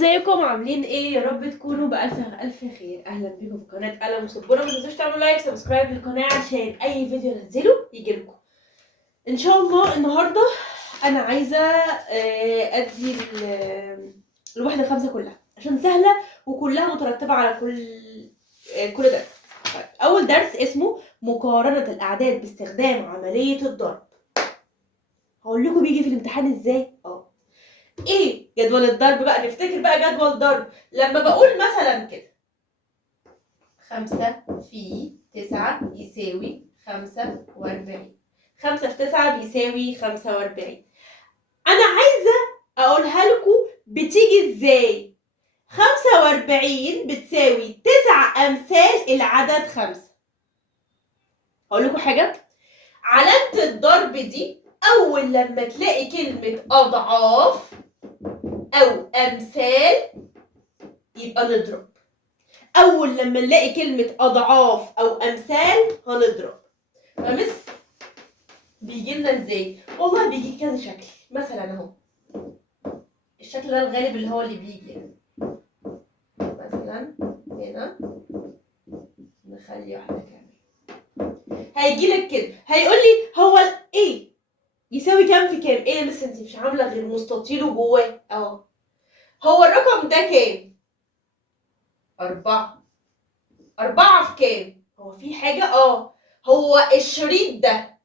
ازيكم عاملين ايه؟ يا رب تكونوا بألف خير. اهلا بيكم في قناه قلم وسبوره. ما تنسوش تعملوا لايك سبسكرايب للقناه عشان اي فيديو انزله يجيلكم ان شاء الله. النهارده انا عايزه ادي الوحده 5 كلها عشان سهله وكلها مترتبه على كل درس. طيب، اول درس اسمه مقارنه الاعداد باستخدام عمليه الضرب. هقول لكم بيجي في الامتحان ازاي. ايه جدول الضرب بقى؟ نفتكر بقى جدول ضرب لما بقول مثلا كده 5 في 9 يساوي 45. 5 في 9 بيساوي 45. انا عايزه اقولها لكم بتيجي ازاي. 45 بتساوي 9 امثال العدد 5. هقول لكم حاجه، علامه الضرب دي اول لما تلاقي كلمه اضعاف او امثال يبقى نضرب. اول لما نلاقي كلمه اضعاف او امثال هنضرب. فمس بيجي لنا ازاي؟ والله بيجي كذا شكل. مثلا اهو الشكل ده الغالب اللي هو اللي بيجي يعني. مثلا هنا نخلي واحده كامله، هيجي لك كده هيقول لي هو ايه يساوي كام في كام؟ ايه يا مس انت مش عامله غير مستطيل وجواه اهو. هو الرقم ده كام؟ 4. 4 في كام؟ هو في حاجه هو الشريط ده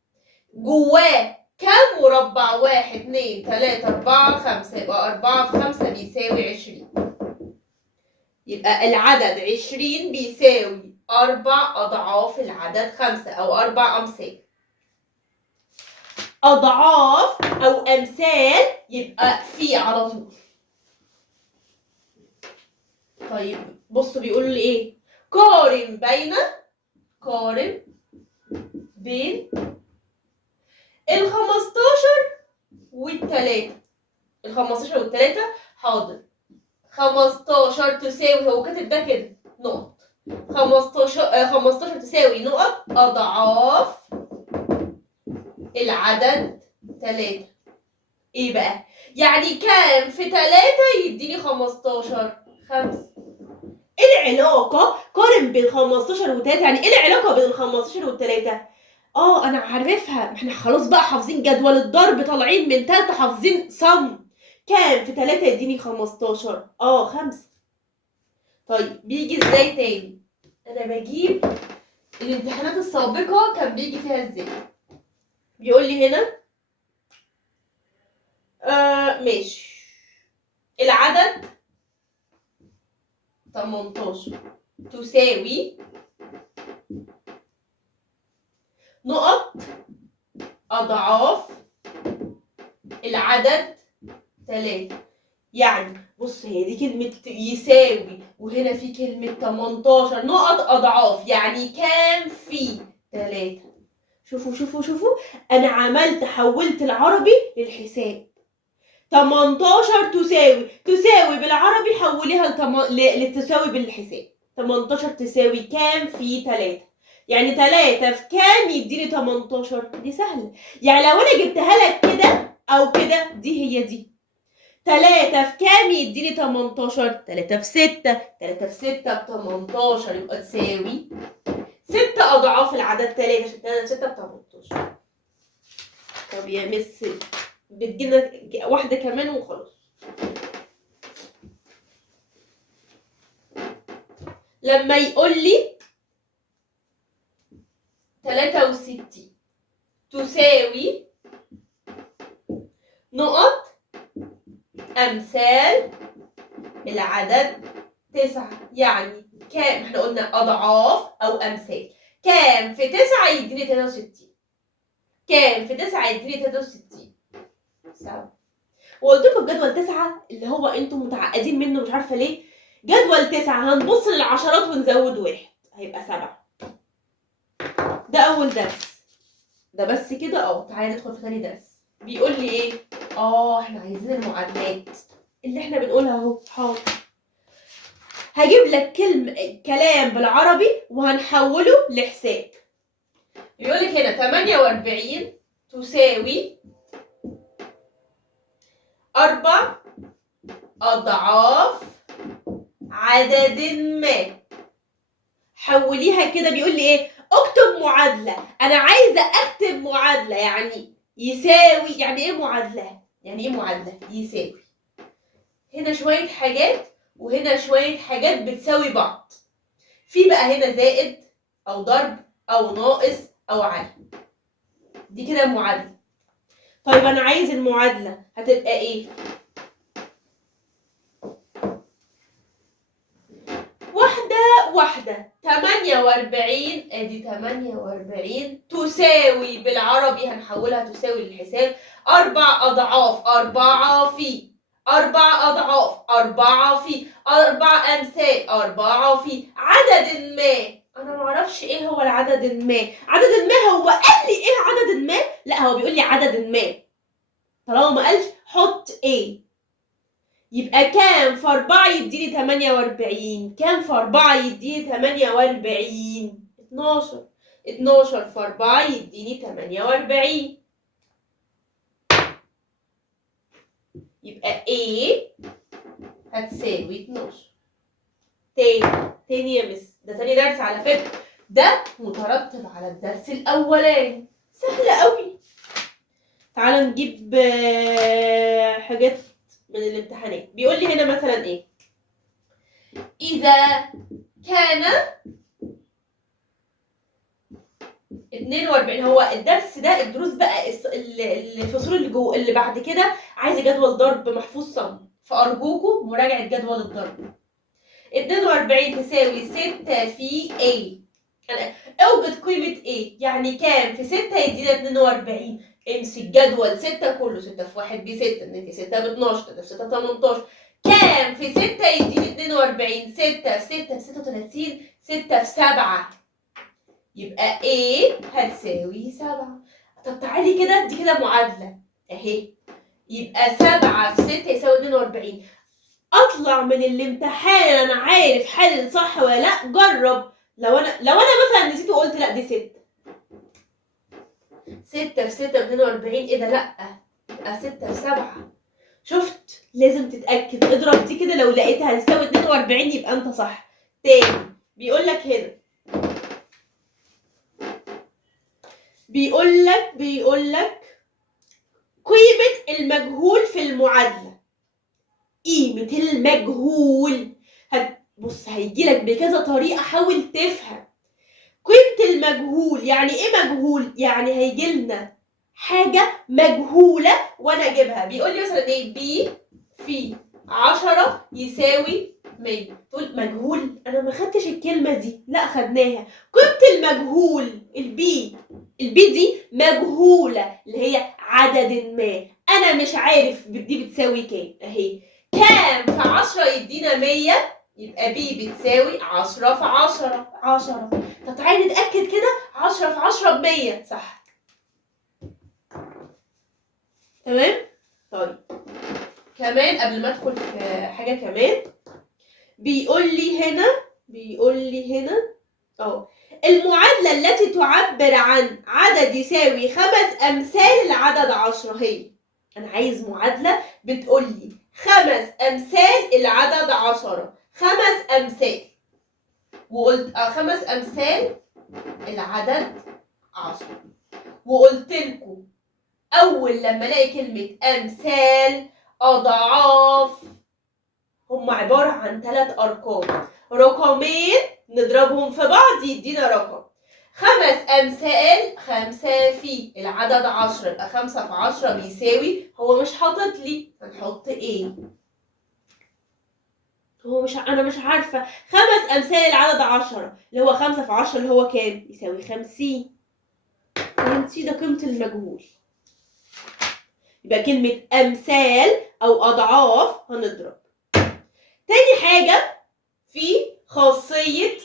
جواه كام مربع؟ 1 2 3 4 5. يبقى 4 في 5 بيساوي 20. يبقى العدد 20 بيساوي 4 أضعاف العدد 5 أو 4 أمثال. أضعاف أو أمثال يبقى في على طول. طيب بصوا بيقولوا لي إيه؟ قارن بين ال 15 وال3. ال 15 وال3 حاضر. 15 تساوي، هو كاتب ده كده نقط. 15 تساوي نقط أضعاف العدد 3. إيه بقى؟ يعني كام في 3 يديني 15؟ 5. إيه العلاقة؟ قارن بين 15 و3. يعني إيه العلاقة بين ال 15 وال3؟ أنا عارفها. إحنا خلاص بقى حافظين جدول الضرب، طالعين من تالتة حافظين صم. كام في 3 يديني 15؟ 5. طيب بيجي ازاي تاني؟ انا بجيب الامتحانات السابقة كان بيجي فيها ازاي. بيقول لي هنا ماشي العدد 18 تساوي نقط اضعاف العدد 3. يعني بص، هي دي كلمة يساوي وهنا في كلمة 18 نقط أضعاف، يعني كام في 3. شوفوا أنا حولت العربي للحساب. 18 تساوي بالعربي حوليها لتساوي بالحساب. 18 تساوي كام في 3؟ يعني 3 في كام يديني 18؟ دي سهلة. يعني لو أنا جبتها لك كده أو كده دي هي دي. 3 في كام يديني 18؟ 3 في 6. 3 في 6 ب 18 يبقى تساوي 6 أضعاف العدد 3 عشان 3 في 6 ب 18. طب يا مس بتجينا واحدة كمان وخلاص. لما يقول لي 63 تساوي نقط أمثال العدد 9. يعني كام؟ احنا قلنا أضعاف أو أمثال. كام في 9 يديني 63؟ كام في 9 يديني 63؟ 7. وقلت لكم جدول 9 اللي هو انتم متعقدين منه مش عارفه ليه. جدول 9 هنبص للعشرات ونزود 1 هيبقى 7. ده اول درس. ده بس كده. تعالى ندخل في تاني درس. بيقول لي ايه؟ احنا عايزين المعادلات اللي احنا بنقولها اهو. حاضر، هجيب لك كلام بالعربي وهنحوله لحساب. بيقول لك هنا 48 تساوي 4 أضعاف عدد ما. حوليها كده، بيقول لي ايه؟ اكتب معادلة. انا عايزة اكتب معادلة، يعني يساوي. يعني ايه معادلة؟ يعني ايه معادلة؟ يساوي. هنا شوية حاجات وهنا شوية حاجات بتساوي بعض. في بقى هنا زائد او ضرب او ناقص او على. دي كده معادلة. طيب انا عايز المعادلة هتبقى ايه؟ واحدة 48. ادي 48 تساوي، بالعربي هنحولها تساوي للحساب 4 أضعاف 4 في 4 أضعاف 4 في 4 أمثال 4 في عدد ما. أنا معرفش إيه هو العدد ما. عدد ما هو قال لي إيه عدد ما؟ لا، هو بيقول لي عدد ما. طالما ما قالش حط إيه. يبقى كام في 4 يديني 48؟ كام في 4 يديني 48؟ 12. 12 في 4 يديني 48. يبقى A هتساوي 12. تاني يا مس، ده تاني درس على فكرة. ده مترتب على الدرس الأولاني. سهل قوي. تعالوا نجيب حاجات من الامتحانات. بيقول لي هنا مثلا ايه؟ إذا كان 42. هو الدرس ده الدروس بقى الفصول اللي جوه اللي بعد كده عايزه جدول ضرب محفوظ صم، فارجوكم مراجعه جدول الضرب. 42 تساوي 6 في A. اوجد قيمه A، يعني كام في 6 يدينا 42. امسك جدول 6 كله. 6 في 1 ب 6، 2 في 6 ب 12، 3 في 6 18. كام في 6 يديني 42؟ 6 في 6 ب 36، 6 في 7 يبقى A هتساوي 7. طب تعالي كده، دي كده معادلة اهي. يبقى 7 في 6 يساوي 42. اطلع من الامتحان انا عارف حل صح ولا لا؟ جرب. لو انا مثلا نسيت وقلت لا دي 6. 6 في 6 ب 42. ايه ده؟ لا، يبقى 6 في 7. شفت؟ لازم تتأكد. اضرب دي كده، لو لقيتها هتساوي 42 يبقى انت صح. تاني بيقول لك هنا، بيقول لك قيمة المجهول في المعادلة. قيمة المجهول. بص هيجيلك بكذا طريقة، حاول تفهم. قيمة المجهول يعني ايه مجهول؟ يعني هيجيلنا حاجة مجهولة وانا اجيبها. بيقول لي مثلا ايه؟ بي في 10 يساوي 100. تقول مجهول؟ انا ما خدتش الكلمة دي. لا خدناها. قيمة المجهول البي دي مجهولة، اللي هي عدد ما انا مش عارف دي بتساوي كام. اهي كام في 10 يدينا 100. يبقى بي بتساوي 10 في 10. طب تعالي نتأكد كده. 10 في 10 ب 100 صح. تمام؟ طيب كمان قبل ما ادخل في حاجة كمان، بيقول لي هنا المعادلة التي تعبر عن عدد يساوي 5 أمثال العدد 10 هي. أنا عايز معادلة بتقول لي 5 أمثال العدد 10. 5 أمثال. وقلت 5 أمثال العدد 10. وقلت لكم أول لما ألاقي كلمة أمثال أضعاف، هم عبارة عن 3 أرقام. رقمين نضربهم في بعض يدينا رقم. 5 أمثال 5 في العدد 10، يبقى 5 في 10 بيساوي. هو مش حاطط لي، هنحط إيه؟ هو مش، أنا مش عارفة. 5 أمثال العدد 10 اللي هو 5 في 10 اللي هو كام؟ يساوي 50. فهمتي؟ ده قيمة المجهول. يبقى كلمة أمثال أو أضعاف هنضرب. تاني حاجة في خاصية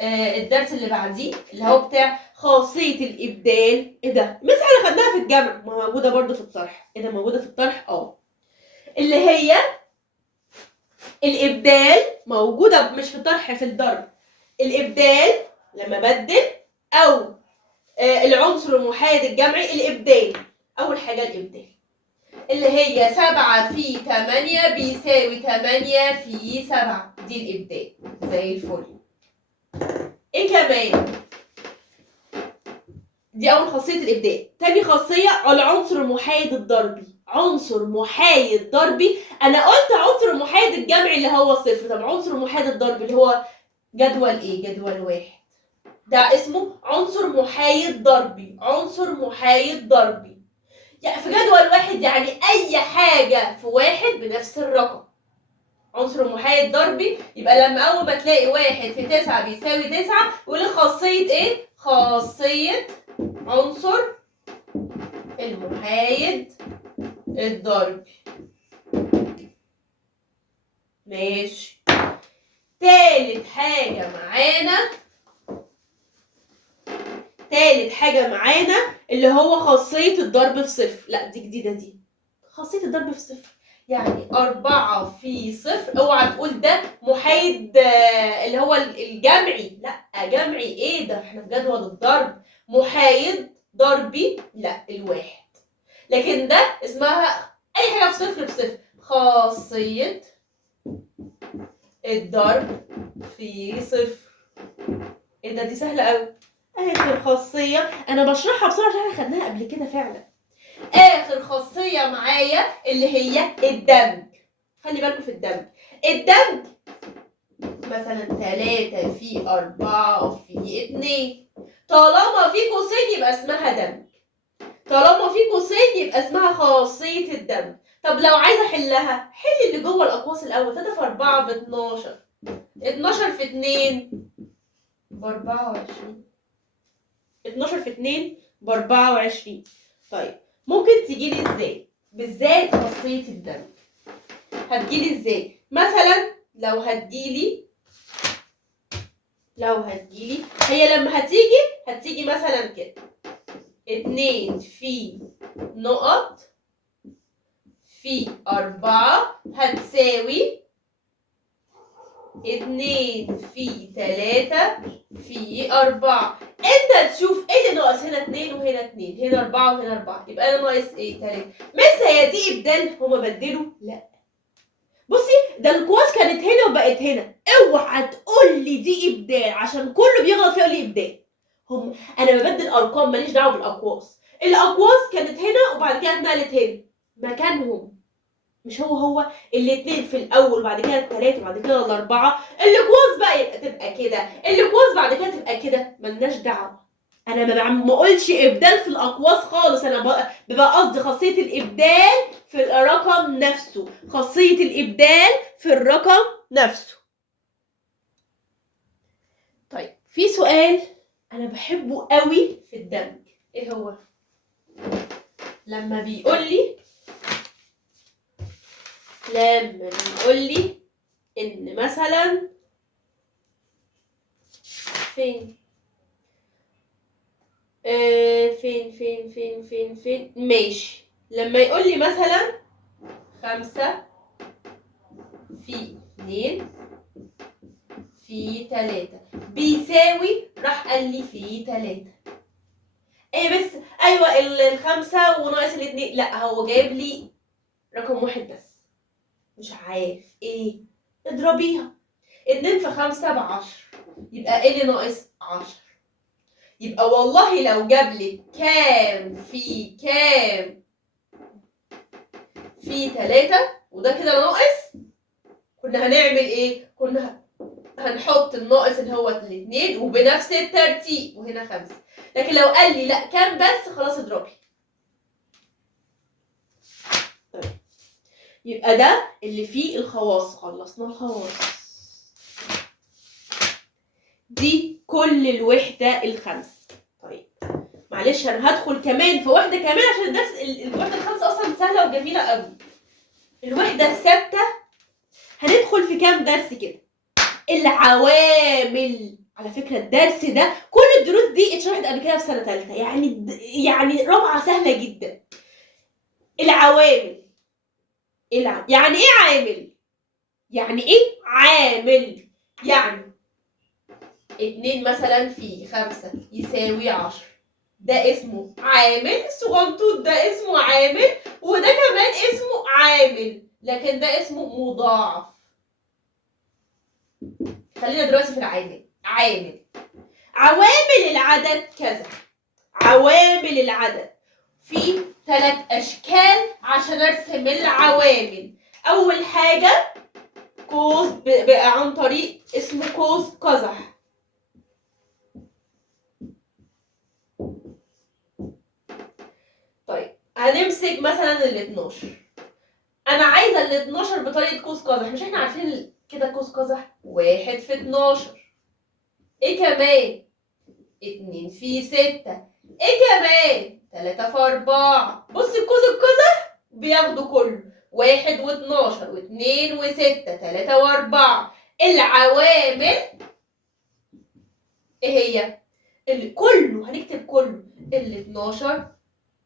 الدرس اللي بعديه اللي هو بتاع خاصية الإبدال. إيه ده؟ مثلا خدناها في الجمع، موجودة برضو في الطرح. إيه ده موجودة في الطرح؟ اللي هي الإبدال موجودة مش في الطرح، في الضرب. الإبدال لما بدل أو العنصر المحايد الجمعي. الإبدال أول حاجة الإبدال. اللي هي 7 في 8 بيساوي 8 في 7. دي الإبدال زي الفل. إيه كمان؟ دي أول خاصية الإبدال. تاني خاصية العنصر المحايد الضربي. عنصر محايد ضربي. أنا قلت عنصر محايد الجمعي اللي هو صفر. طب عنصر محايد الضربي اللي هو جدول إيه؟ جدول واحد. ده اسمه عنصر محايد ضربي. عنصر محايد ضربي. يعني في جدول واحد يعني أي حاجة في واحد بنفس الرقم. عنصر محايد ضربي يبقى لما أول ما تلاقي 1 في 9 بيساوي 9 وليه خاصية إيه؟ خاصية عنصر المحايد الضربي. ماشي. تالت حاجة معانا اللي هو خاصية الضرب في صفر. لا دي جديدة دي. خاصية الضرب في صفر يعني 4 في صفر. اوعى تقول ده محايد اللي هو الجمعي. لا جمعي ايه ده؟ احنا في جدول الضرب. محايد ضربي لا الواحد. لكن ده اسمها اي حاجة في صفر بصفر. خاصية الضرب في صفر. ايه ده؟ دي سهلة قوي. اخر خاصية انا بشرحها بسرعة عشان احنا خدناها قبل كده فعلا. اخر خاصية معايا اللي هي الدمج. خلي بالكم في الدمج. الدمج مثلا 3 في 4 في 2. طالما في قوسين يبقى اسمها دمج. طالما في قوسين يبقى اسمها خاصية الدمج. طب لو عايزة احلها، حل اللي جوه الاقواس الاول. 3 في 4 ب 12. 12 في 2 ب 24. 12 في 2 ب 24. طيب ممكن تجيلي ازاي؟ بالذات خاصية الدمج هتجيلي ازاي؟ مثلا لو هتجيلي هي لما هتيجي مثلا كده 2 في نقط في 4 هتساوي 2 في 3 في 4. انت تشوف ايه اللي ناقص. هنا 2 وهنا 2. هنا 4 وهنا 4. يبقى انا ناقص ايه؟ 3. مس هي دي ابدال؟ هما بدلوا؟ لا. بصي ده القواس كانت هنا وبقت هنا. اوعى تقول لي دي ابدال عشان كله بيغلط فيها يقول لي ابدال. انا ببدل ارقام ماليش دعوه بالاقواس. الاقواس كانت هنا وبعد كده اتنقلت هنا. مكانهم مش هو الاثنين في الاول وبعد كده الثلاثه وبعد كده الاربعه. الاقواس بقى تبقى كده. الاقواس بعد كده تبقى كده. ملناش دعوه. انا ما اقولش ابدال في الاقواس خالص. انا بيبقى قصدي خاصيه الابدال في الرقم نفسه. خاصيه الابدال في الرقم نفسه. طيب في سؤال انا بحبه قوي في الدمج. ايه هو؟ لما بيقول لي ان مثلا فين ماشي. لما يقول لي مثلا 5 في 2 في 3 بيساوي. راح قال لي في 3. ايه بس ايوه الخمسة وناقص الاتنين. لا هو جايب لي رقم واحد بس. مش عارف ايه. اضربيها. 2 في 5 ب10. يبقى ايه اللي ناقص؟ 10. يبقى والله لو جاب لي كام في 3 وده كده ناقص، كنا هنعمل ايه؟ كنا هنحط الناقص اللي هو الاثنين وبنفس الترتيب وهنا 5. لكن لو قال لي لا كام بس، خلاص اضربي. طيب يبقى ده اللي فيه الخواص. خلصنا الخواص. دي كل الوحدة الخمس. طيب معلش انا هدخل كمان في وحدة كمان عشان الدرس الوحدة الخامسة اصلا سهلة وجميلة قوي. الوحدة الثابتة هندخل في كام درس كده؟ العوامل. على فكرة الدرس ده كل الدروس دي اتشرحت قبل كده في سنة ثالثة. يعني رابعة سهلة جدا. العوامل. يعني ايه عامل؟ يعني 2 مثلا في 5 يساوي 10 ده اسمه عامل، الصغنطوط ده اسمه عامل، وده كمان اسمه عامل، لكن ده اسمه مضاعف. خلينا دلوقتي في العامل. عامل، عوامل العدد كذا. عوامل العدد في 3 أشكال عشان أرسم العوامل. أول حاجة قوس بقى عن طريق اسمه قوس قزح. طيب هنمسك مثلا ال 12. أنا عايزة ال 12 بطريقة قوس قزح. مش احنا عارفين كده قوس قزح؟ 1 في 12. إيه كمان؟ 2 في 6. إيه كمان؟ 3 في 4. بص القوس القزح بياخدوا كله 1 و12 و2 و6 3 و4. العوامل ايه هي؟ اللي كله هنكتب كله، ال 12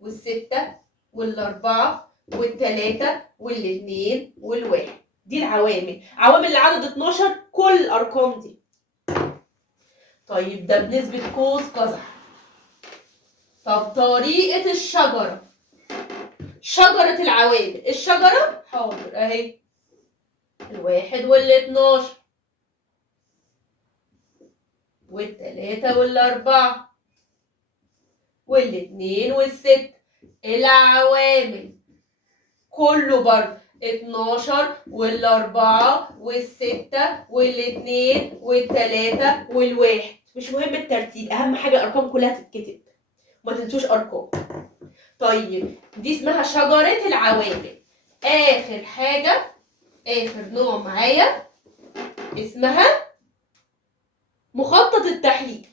وال6 وال4 وال3 وال2 وال1. دي العوامل. عوامل العدد 12 كل الارقام دي. طيب ده بنسبة قوس قزح. طب طريقة الشجرة. شجرة العوامل. الشجرة حاضر اهي، ال1 وال12 وال3 وال4 وال2 وال6. العوامل كله برضه 12 وال4 وال6 وال2 وال3 وال1. مش مهم الترتيب، اهم حاجه الارقام كلها تتكتب، ما تنسوش ارقام. طيب دي اسمها شجره العوامل. اخر حاجه، اخر نوع معايا اسمها مخطط التحليل.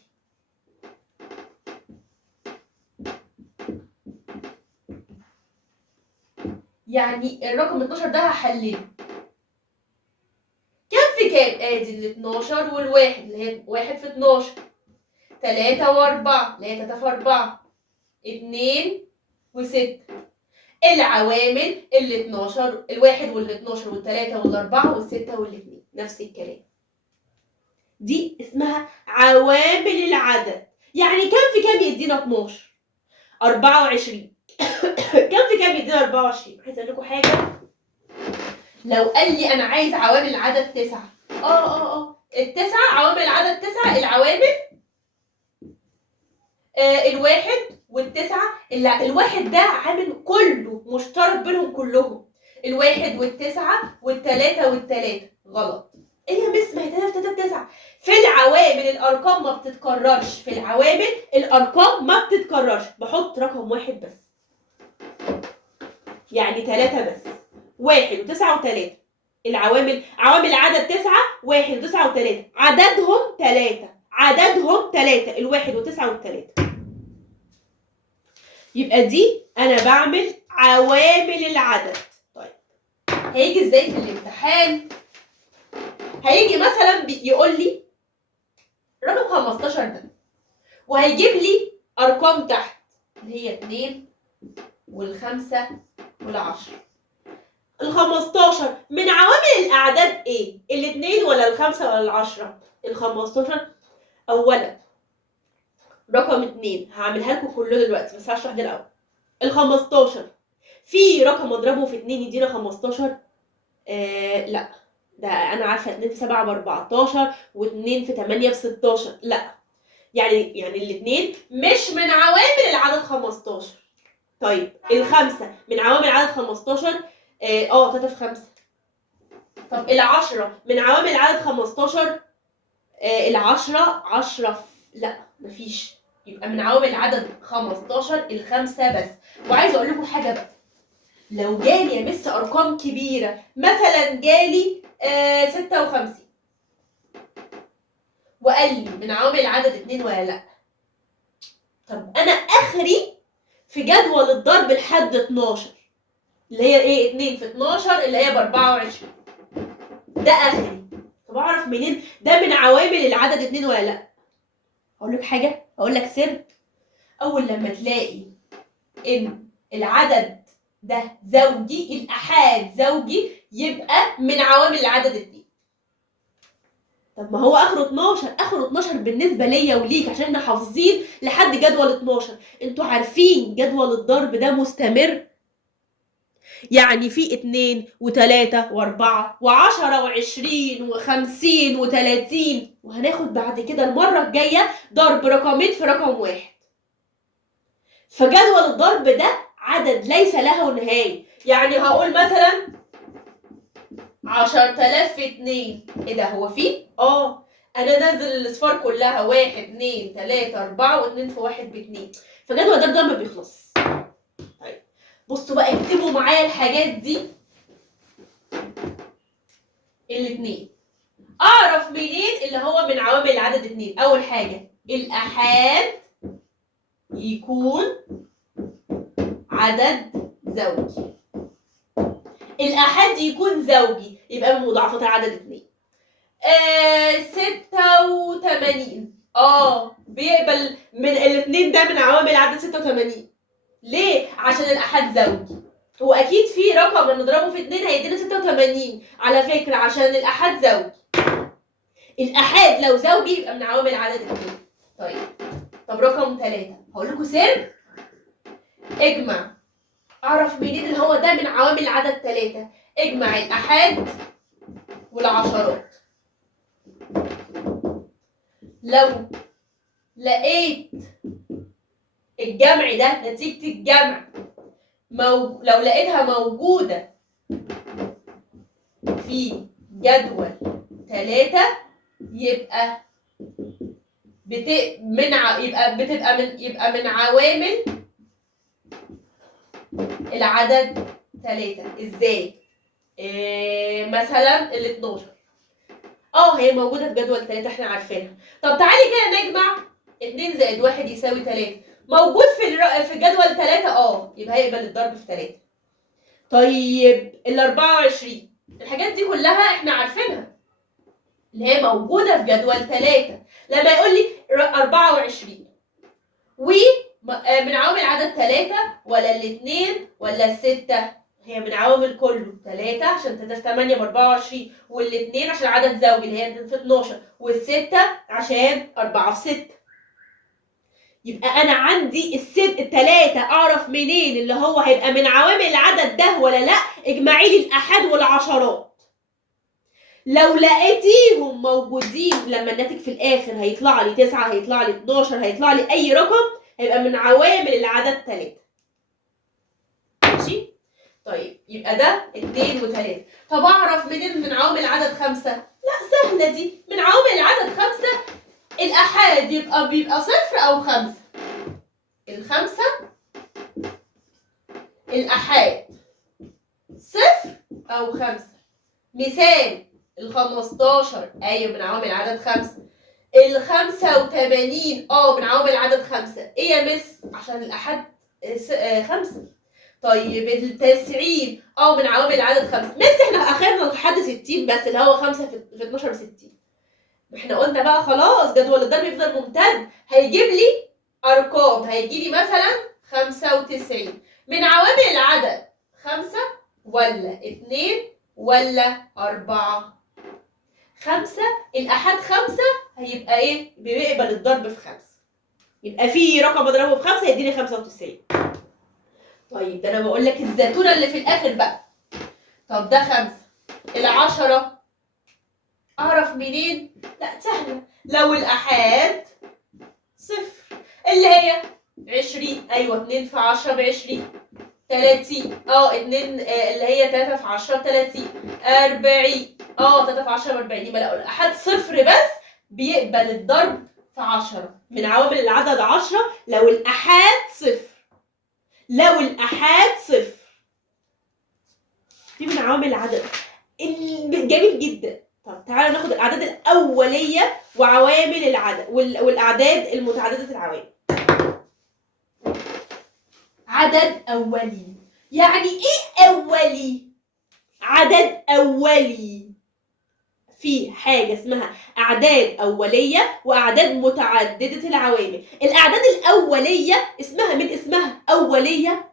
يعني الرقم 12 ده هحلله كام في كام؟ ادي ال 12 والواحد اللي هي 1 في 12، 3 و4 اللي هي 3 في 4، 2 و6. العوامل ال 12 الواحد وال 12 والثلاثة والأربعة والستة والاثنين نفس الكلام. دي اسمها عوامل العدد. يعني كام في كام يدينا 12؟ 24. كام في كام يدينا 24؟ عايز اقول لكم حاجة، لو قال لي انا عايز عوامل العدد 9. التسعة عوامل العدد 9. العوامل الواحد والتسعة. الواحد ده عامل كله مشترك بينهم كلهم. الواحد والتسعة والتلاتة والتلاتة. غلط. ايه يا مس، ما هي 3 في 3 9. في العوامل الارقام ما بتتكررش. في العوامل الارقام ما بتتكررش، بحط رقم واحد بس. يعني 3 بس. 1 و9 و3. العوامل عوامل العدد 9 1 و9 و3. عددهم 3. عددهم 3. الواحد و9 و3. يبقى دي انا بعمل عوامل العدد. طيب هيجي ازاي في الامتحان؟ هيجي مثلا يقول لي رقم 15 ده، وهيجيب لي ارقام تحت اللي هي 2 وال5 وال10. ال15 من عوامل الاعداد ايه؟ الاثنين ولا ال5 ولا ال10؟ ال15 اولا رقم 2 هعملها لكم كله دلوقتي، بس هشرح ده الاول. ال15 في رقم اضربه في 2 يدينا 15؟ لا، ده انا عارفه 2 في 7 ب 14 و2 في 8 ب 16. لا، يعني الاثنين مش من عوامل العدد 15. طيب الخمسه من عوامل العدد 15؟ 3 في 5. طب ال10 من عوامل العدد 15؟ ال10 10 في... لا مفيش. يبقى من عوامل العدد 15 الخمسه بس. وعايزه اقول لكم حاجه بقى، لو جالي يا مس ارقام كبيره، مثلا جالي 56 وقال لي من عوامل العدد 2 ولا لا، طب انا اخري في جدول الضرب لحد 12 اللي هي ايه؟ 2 في 12 اللي هي ب 24. ده اخري. طب اعرف منين ده من عوامل العدد 2 ولا لا؟ اقول لك حاجه، اقول لك سر. اول لما تلاقي ان العدد ده زوجي، الآحاد زوجي، يبقى من عوامل العدد 2. طب ما هو اخره 12، اخره 12 بالنسبه ليا وليك عشان احنا حافظين لحد جدول 12. انتوا عارفين جدول الضرب ده مستمر، يعني في 2 و3 و4 و10 و20 و50 و30، وهناخد بعد كده المره الجايه ضرب رقمين في رقم واحد. فجدول الضرب ده عدد ليس له نهايه. يعني هقول مثلا 10000 في 2. ايه ده، هو في؟ انا نازل الاصفار كلها 1 2 3 4 و2 في 1 ب2. فجدول الضرب ده ما بيخلص. طيب بصوا بقى، اكتبوا معايا الحاجات دي الاثنين. اعرف منين اللي هو من عوامل العدد 2؟ اول حاجه الاحاد يكون عدد زوجي. الاحاد يكون زوجي يبقى من مضاعفات العدد 2. 86 بيقبل من الاثنين ده من عوامل العدد 86. ليه؟ عشان الاحاد زوجي. هو اكيد في رقم نضربه في 2 هيدينا 86 على فكره عشان الاحاد زوجي. الاحاد لو زوجي يبقى من عوامل العدد 2. طب رقم 3 هقول لكم سر. اجمع. اعرف منين اللي هو ده من عوامل العدد 3؟ اجمع الاحاد والعشرات. لو لقيت الجمع ده نتيجة الجمع لو لقيتها موجودة في جدول 3 يبقى بتبقى من عوامل العدد 3. ازاي؟ مثلا ال 12 هي موجودة في جدول 3 احنا عارفينها. طب تعالي كده نجمع 2 زائد 1 يساوي 3. موجود في جدول 3 يبقى هيقبل الضرب في 3. طيب ال 24 الحاجات دي كلها احنا عارفينها اللي هي موجودة في جدول 3. لما يقول لي 24 ومن عوامل عدد 3 ولا الاثنين ولا الستة؟ هي من عوامل كله 3 عشان 3 في 8 ب 24، والاثنين عشان عدد زوجي اللي هي 2 في 12، والستة عشان 4 في 6. يبقى انا عندي التلاتة اعرف منين اللي هو هيبقى من عوامل العدد ده ولا لا؟ اجمعي لي الاحاد والعشرات. لو لقيتيهم موجودين لما الناتج في الاخر هيطلع لي 9 هيطلع لي 12 هيطلع لي اي رقم هيبقى من عوامل العدد 3. ماشي؟ طيب يبقى ده 2 و3. طب اعرف منين من عوامل العدد 5؟ لا سهلة دي. من عوامل العدد 5 الأحاد بيبقى 0 أو 5. الخمسة الأحاد 0 أو 5. مثال ال 15 أيوة من عوامل العدد 5. ال 85 من عوامل العدد 5. إيه يا مس؟ عشان الأحاد 5. طيب ال 90 من عوامل العدد 5. مس احنا أخرنا لحد 60 بس اللي هو 5 في 12 ب 60. احنا قلنا بقى خلاص جدول الضرب يفضل ممتد. هيجيب لي ارقام، هيجي لي مثلا 95 من عوامل العدد 5 ولا 2 ولا 4؟ 5 الاحاد 5 هيبقى ايه؟ بيقبل الضرب في 5. يبقى في رقم اضربه في 5 يديني 95. طيب ده انا بقول لك الزيتونه اللي في الاخر بقى. طب ده 5. العشرة اعرف منين؟ لا سهله. لو الاحاد 0 اللي هي 20 ايوه 2 في 10 ب 20. 30 2 اللي هي 3 في 10 30. 40 3 في 10 ب 40. يبقى لو الاحاد 0 بس بيقبل الضرب في 10. من عوامل العدد 10 لو الاحاد 0. لو الاحاد 0 دي من عوامل العدد. جميل جدا. طب تعالوا ناخد الاعداد الاوليه وعوامل العدد والاعداد المتعدده العوامل. عدد اولي يعني ايه اولي؟ عدد اولي في حاجه اسمها اعداد اوليه واعداد متعدده العوامل. الاعداد الاوليه من اسمها اوليه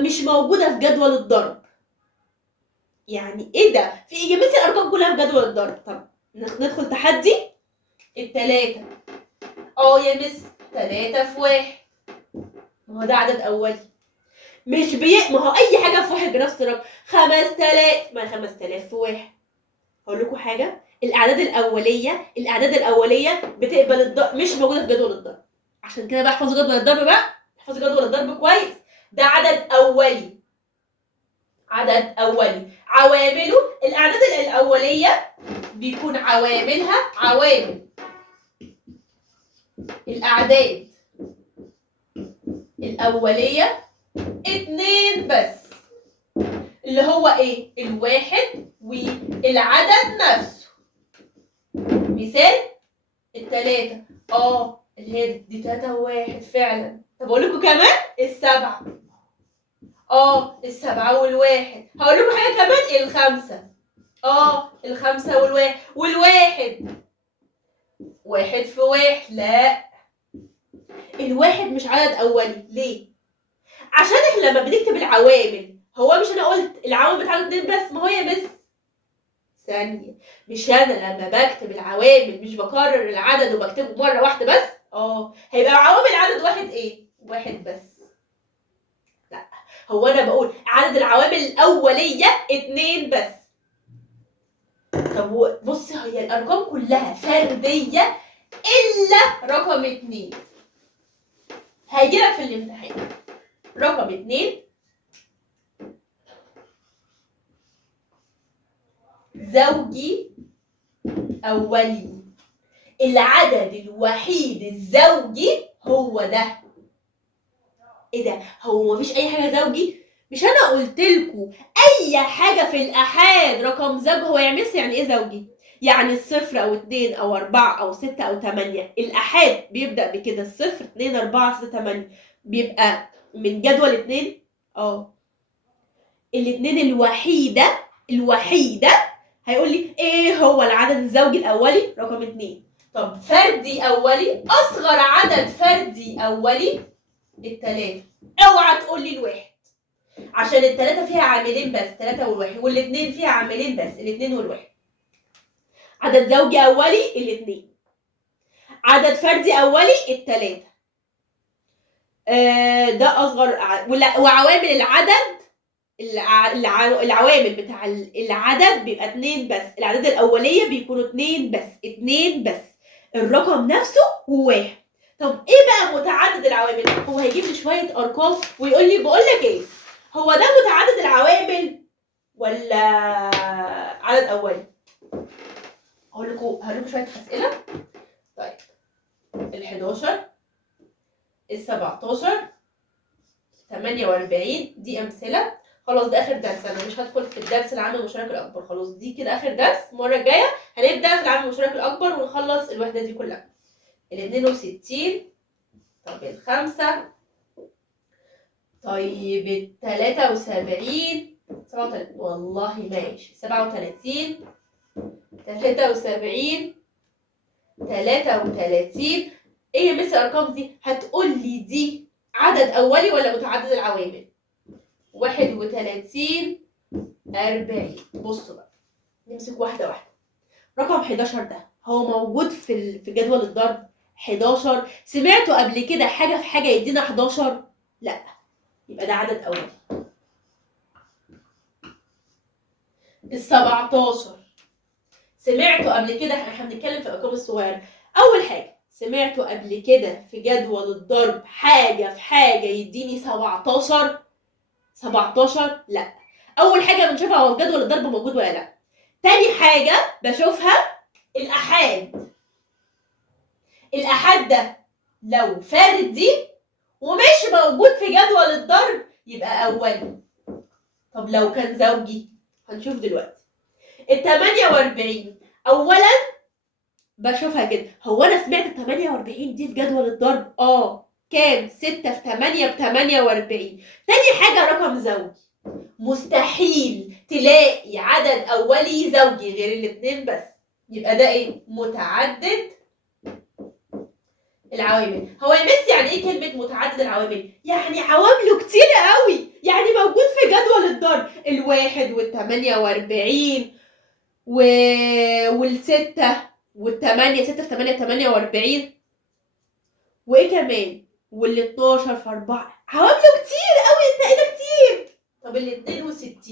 مش موجوده في جدول الضرب. يعني ايه ده؟ في اجابات الارقام كلها في جدول الضرب. طب ندخل تحدي. التلاتة يا مس 3 في 1، ما هو ده عدد أولي. مش ما هو أي حاجة في واحد بنفس الرقم. 5000، ما 5000 في 1. هقول لكم حاجة، الأعداد الأولية بتقبل الضرب، مش موجودة في جدول الضرب. عشان كده بقى احفظوا جدول الضرب بقى، احفظوا جدول الضرب كويس. ده عدد أولي، عوامله الأعداد الأولية بيكون عواملها عوامل الأعداد الأولية 2 بس، اللي هو ايه؟ الواحد والعدد نفسه. مثال التلاتة، اللي هي دي 3 و1 فعلا. طب اقول لكم كمان السبعة، السبعة والواحد. هقول لكم حاجة كمان، الخمسة، الخمسة والواحد 1 في 1. لا، الواحد مش عدد أولي. ليه؟ عشان احنا لما بنكتب العوامل، هو مش انا قلت العوامل بتاعت 2 بس؟ ما هو يا مس ثانية، مش انا لما بكتب العوامل مش بكرر العدد وبكتبه مرة واحدة بس؟ هيبقى عوامل العدد واحد ايه؟ واحد بس. لا، هو انا بقول عدد العوامل الأولية 2 بس. طب بص، هي الأرقام كلها فردية إلا رقم 2. هيجيلك في الامتحان رقم 2 زوجي أولي. العدد الوحيد الزوجي هو ده. ايه ده؟ هو مفيش أي حاجة زوجي؟ مش أنا قلت لكم أي حاجة في الآحاد رقم زوجي هو يعمل يعني إيه زوجي؟ يعني الصفر أو 2 أو 4 أو 6 أو 8. الآحاد بيبدأ بكده، الصفر 2 4 6 8، بيبقى من جدول 2. الاتنين الوحيدة هيقول لي ايه هو العدد الزوجي الاولي؟ رقم 2. طب فردي اولي، اصغر عدد فردي اولي التلاتة. اوعى تقول لي الواحد، عشان التلاتة فيها عاملين بس، 3 والواحد، والاتنين فيها عاملين بس، الاتنين والواحد. عدد زوجي اولي الاتنين، عدد فردي اولي التلاتة. ده اصغر وعوامل العدد العوامل بتاع العدد بيبقى 2 بس. الاعداد الاوليه بيكونوا 2 بس، 2 بس. الرقم نفسه هو 1. طب ايه بقى متعدد العوامل؟ هو هيجيب لي شويه ارقام ويقول لي بقول لك ايه، هو ده متعدد العوامل ولا عدد اولي؟ هقول لكم شويه اسئله. طيب ال11 ال17 48 دي امثله. خلاص ده اخر درس، انا مش هدخل في الدرس العام المشترك الاكبر. خلاص دي كده اخر درس. المره الجايه هنبدا في العام المشترك الاكبر ونخلص الوحده دي كلها. ال62، طب الخمسة، طيب ال73، 37 والله ماشي، 37 73 33. ايه يا مس الارقام دي؟ هتقول لي دي عدد اولي ولا متعدد العوامل؟ 31 40. بصوا بقى نمسك واحدة واحدة. رقم 11 ده هو موجود في جدول الضرب؟ 11 سمعتوا قبل كده حاجة في حاجة يدينا 11؟ لا، يبقى ده عدد أولي. ال17 سمعتوا قبل كده؟ احنا بنتكلم في الأرقام الصغيرة. أول حاجة سمعتوا قبل كده في جدول الضرب حاجة في حاجة يديني 17؟ 17 لا. أول حاجة بنشوفها هو في جدول الضرب موجود ولا لا. تاني حاجة بشوفها الأحاد. الأحاد ده لو فردي ومش موجود في جدول الضرب يبقى أولي. طب لو كان زوجي هنشوف دلوقتي. ال48 أولا بشوفها كده، هو أنا سمعت ال48 دي في جدول الضرب؟ كام؟ 6 في 8 ب48. تاني حاجة رقم زوجي، مستحيل تلاقي عدد أولي زوجي غير الاتنين بس، يبقى ده ايه؟ متعدد العوامل. هو يا مس يعني ايه كلمة متعدد العوامل؟ يعني عوامله كتير قوي، يعني موجود في جدول الضرب الواحد وال48 والستة والتمانية، 6 في 8 48. وايه كمان؟ وال12 في 4 عوامله كتير قوي. انت ايه ده كتير؟ طب ال62.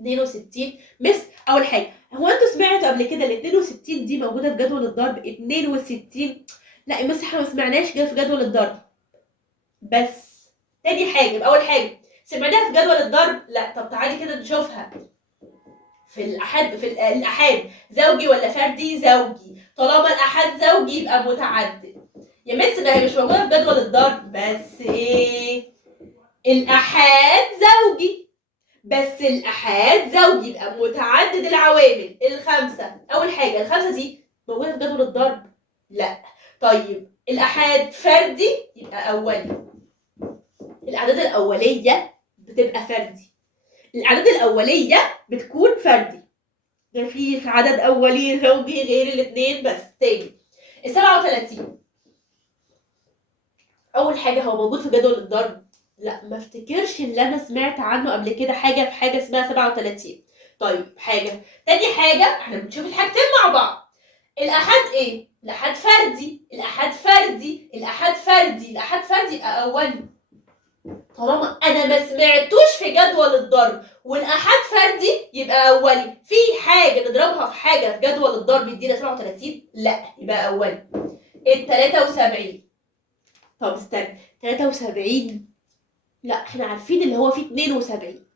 62 مس. اول حاجه، هو انتوا سمعتوا قبل كده ال 62 دي موجوده في جدول الضرب 62؟ لا مس احنا ما سمعناش كده في جدول الضرب. بس تاني حاجه، يبقى اول حاجه سمعناها في جدول الضرب، لا. طب تعالي كده نشوفها في الاحاد. في الاحاد زوجي ولا فردي؟ زوجي. طالما الاحاد زوجي يبقى متعدد. يا مس ما هي مش موجوده في جدول الضرب، بس ايه؟ الاحاد زوجي. بس الآحاد زوجي يبقى متعدد العوامل الخمسة. أول حاجة الخمسة دي موجودة في جدول الضرب؟ لا. طيب الآحاد فردي يبقى أولي. الأعداد الأولية بتبقى فردي. الأعداد الأولية بتكون فردي. مفيش عدد أولي زوجي غير الاتنين بس. تاني 37 أول حاجة هو موجود في جدول الضرب؟ لا، ما افتكرش اللي انا سمعت عنه قبل كده حاجه في حاجه اسمها 37. طيب حاجه تاني حاجه، احنا بنشوف الحاجتين مع بعض. الاحاد ايه؟ الاحاد فردي. الاحاد فردي. الاحاد فردي. الاحاد فردي يبقى اولي. طالما انا ما سمعتوش في جدول الضرب والاحاد فردي يبقى اولي. في حاجه نضربها في حاجه في جدول الضرب يدينا 37؟ لا، يبقى اولي. ال 73. طب استنى، 73 لا احنا عارفين اللي هو فيه 72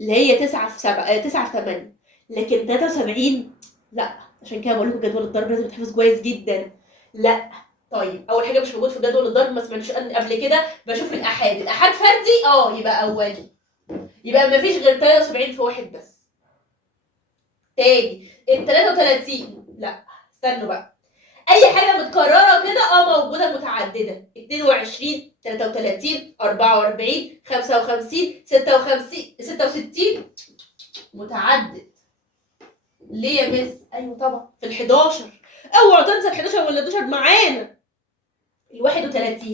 اللي هي 9 في 7 9 في 8. لكن 73 لا. عشان كده بقول لكم جدول الضرب لازم يتحفظ كويس جدا. لا. طيب اول حاجه مش موجود في جدول الضرب، ما سمعتش قبل كده. بشوف الاحاد. الاحاد فردي يبقى اولي. يبقى ما فيش غير 73 في واحد بس. تاني ال 33 لا. استنوا بقى، اي حاجه متكرره كده موجوده متعدده. 22 33 44 55 56 66 متعدد. ليه يا مس؟ ايوه طبعا في ال11. اوعوا تنسى ال11 وال11 معانا. ال31.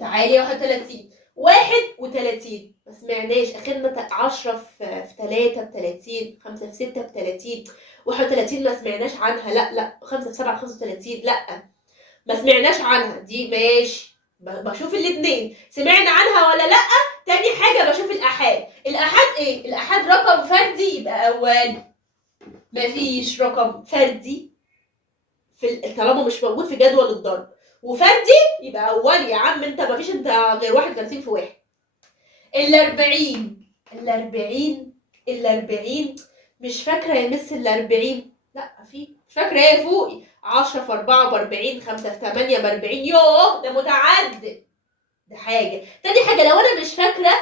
تعالي 31 31 ما سمعناش. اخرنا 10 في 3 ب30، 5 في 6 ب30. 31 ما سمعناش عنها. لا 5 في 7 35. لا ما سمعناش عنها دي. ماشي، بشوف الاثنين سمعنا عنها ولا لا. تاني حاجه بشوف الاحاد. الاحاد ايه؟ الاحاد رقم فردي يبقى اولي. مفيش رقم فردي طالما مش موجود في جدول الضرب وفردي يبقى اولي. يا عم انت مفيش انت غير 31 في واحد. ال40 مش فاكره يا مس ال40. لا مش فاكره ايه فوقي. 10 في 4 ب40، 5 في 8 ب40. يوه ده متعدد. ده حاجه. تاني حاجه لو انا مش فاكره،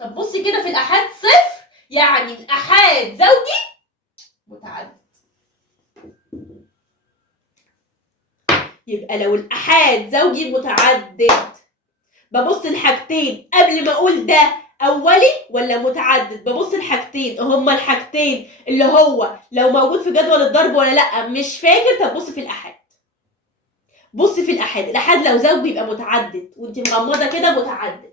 طب بصي كده في الاحاد صفر، يعني الاحاد زوجي متعدد. يبقى لو الاحاد زوجي متعدد ببص الحاجتين قبل ما اقول ده اولي ولا متعدد. ببص الحاجتين، هما الحاجتين اللي هو لو موجود في جدول الضرب ولا لا. مش فاكر؟ طب بص في الاحاد. بص في الاحاد. الاحاد لو زوجي يبقى متعدد، وانت مغمضه كده متعدد.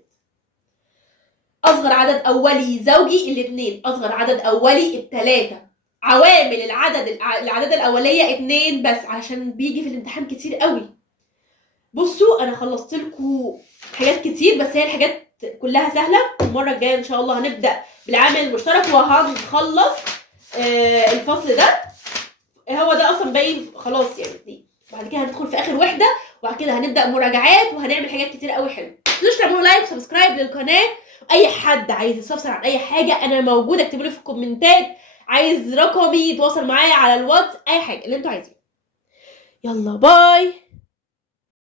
اصغر عدد اولي زوجي الاثنين. اصغر عدد اولي الثلاثه. عوامل الاعداد الاوليه 2 بس، عشان بيجي في الامتحان كتير قوي. بصوا انا خلصت لكم حاجات كتير، بس هي الحاجات كلها سهله. المره الجايه ان شاء الله هنبدا بالعامل المشترك وهنخلص الفصل ده. هو ده اصلا باين خلاص يعني. بعد كده هندخل في اخر وحده، وبعد كده هنبدا مراجعات وهنعمل حاجات كتير قوي حلوه. متنسوش تعملوا لايك وسبسكرايب للقناه. اي حد عايز يستفسر عن اي حاجه انا موجوده، اكتبوا لي في الكومنتات. عايز رقمي يتواصل معايا على الواتس، اي حاجه اللي انتوا عايزينه. يلا باي.